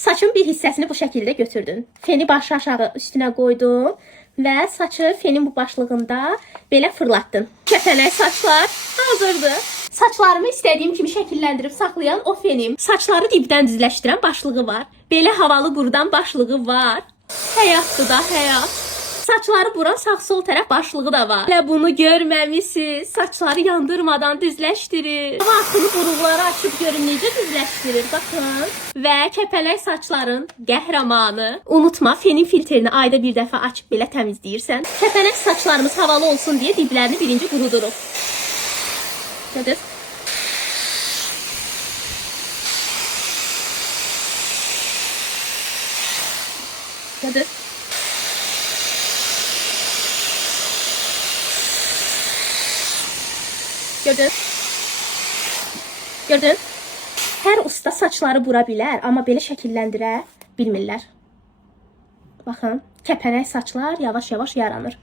Saçın bir hissəsini bu şəkildə götürdün. Feni başı aşağı üstünə qoydun və saçı fenin bu başlığında belə fırlatdın. Kəpənək saçlar hazırdır. Saçlarımı istədiyim kimi şəkilləndirib saxlayan o fenim. Saçları dibdən düzləşdirən başlığı var. Belə havalı qurudan başlığı var. Həyatdır da, həyat. Saçları buran sağ-sol tərəf başlığı da var. Elə bunu görməmisiniz. Saçları yandırmadan düzləşdirir. Hava axını buruqları açıb görün necə düzləşdirir. Baxın. Və kəpənək saçların qəhrəmanı. Unutma, fenin filtrini ayda bir dəfə açıb belə təmizləyirsən. Kəpənək saçlarımız havalı olsun deyə diblərini birinci quruduruq. Gördünüz? Gördünüz? Gördün? Gördün? Hər usta saçları bura bilər, amma belə şəkilləndirə bilmirlər. Baxın, kəpənək saçlar yavaş-yavaş yaranır.